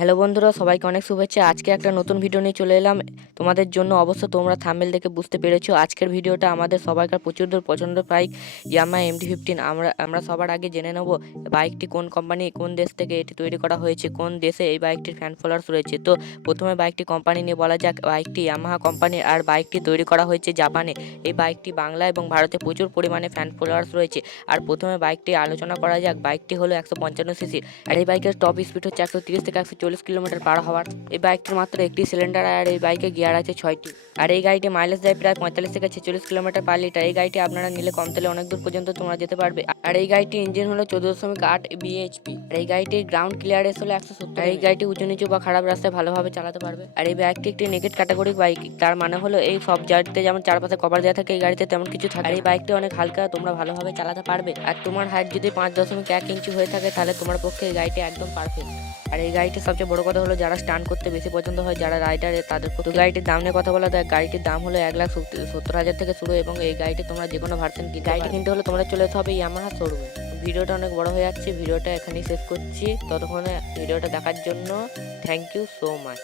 Hello বন্ধুরা, সবাইকে অনেক শুভেচ্ছা। আজকে একটা নতুন ভিডিও নিয়ে চলে এলাম তোমাদের জন্য। অবশ্য তোমরা থাম্বনেল দেখে বুঝতে পেরেছো আজকের ভিডিওটা আমাদের সবাইকার প্রচুর পছন্দের বাইক ইয়ামাহা MT-15। আমরা সবার আগে জেনে নেব বাইকটি কোন কোম্পানি, কোন দেশ থেকে এটি তৈরি করা হয়েছে, কোন দেশে এই বাইকটির ফ্যান ফলোয়ার্স রয়েছে। তো প্রথমে বাইকটি কোম্পানি নিয়ে বলা যাক। বাইকটি ইয়ামাহা কোম্পানির, আর বাইকটি তৈরি করা হয়েছে জাপানে। এই বাইকটি বাংলা এবং ভারতে প্রচুর পরিমাণে ফ্যান ফলোয়ার্স রয়েছে। আর প্রথমে বাইকটি আলোচনা করা যাক। বাইকটি হলো 155 সিসি, আর এই বাইকের টপ স্পিড হচ্ছে 130 থেকে 140 কিলোমিটার পার হাওয়ার। এই বাইকটির মাত্র একটি সিলিন্ডার, আর এই বাইকে গিয়ার আছে 6টি। আর এই গাড়িটি মাইলেজ দেয় প্রায় 45 থেকে 46 কিলোমিটার পার লিটার। এই গাড়িটি আপনারা নিলে কম তেলে অনেক দূর পর্যন্ত তোমরা যেতে পারবে। আর এই গাড়িটির ইঞ্জিন হলো 14.8 বিএইচপি। আর এই গাড়িটির গ্রাউন্ড ক্লিয়ারেন্স হলো 170। আর এই গাড়িটি উঁচু নিচু বা খারাপ রাস্তায় ভালোভাবে চালাতে পারবে। আর এই বাইকটি একটি নেকেড ক্যাটাগরি বাইক। তার মানে হলো এই সব গাড়িতে যেমন চারপাশে কভার দেওয়া থাকে, এই গাড়িতে তেমন কিছু থাকে। আর এই বাইকটি অনেক হালকা, তোমরা ভালোভাবে চালাতে পারবে। আর তোমার হাইট যদি 5.1 ইঞ্চি হয়ে থাকে তাহলে তোমার পক্ষে এই গাড়িটি একদম পারফেক্ট। আর এই গাড়িটির সবচেয়ে বড় কথা হলো যারা স্টান্ট করতে বেশি পছন্দ হয়, যারা রাইডার, তাদের পক্ষে গাড়িটির দাম নিয়ে কথা বলা যায়। গাড়িটির দাম হলো 1,70,000 থেকে শুরু, এবং এই গাড়িটি তোমরা যে কোনো ভার্সন গাড়িটি কিনতে হলে তোমাদের চলে যেতে হবে ইয়ামাহা শোরুমে। ভিডিওটা অনেক বড় হয়ে যাচ্ছে, ভিডিওটা এখানেই শেষ করছি। ততক্ষণে ভিডিওটা দেখার জন্য থ্যাংক ইউ সো মাচ।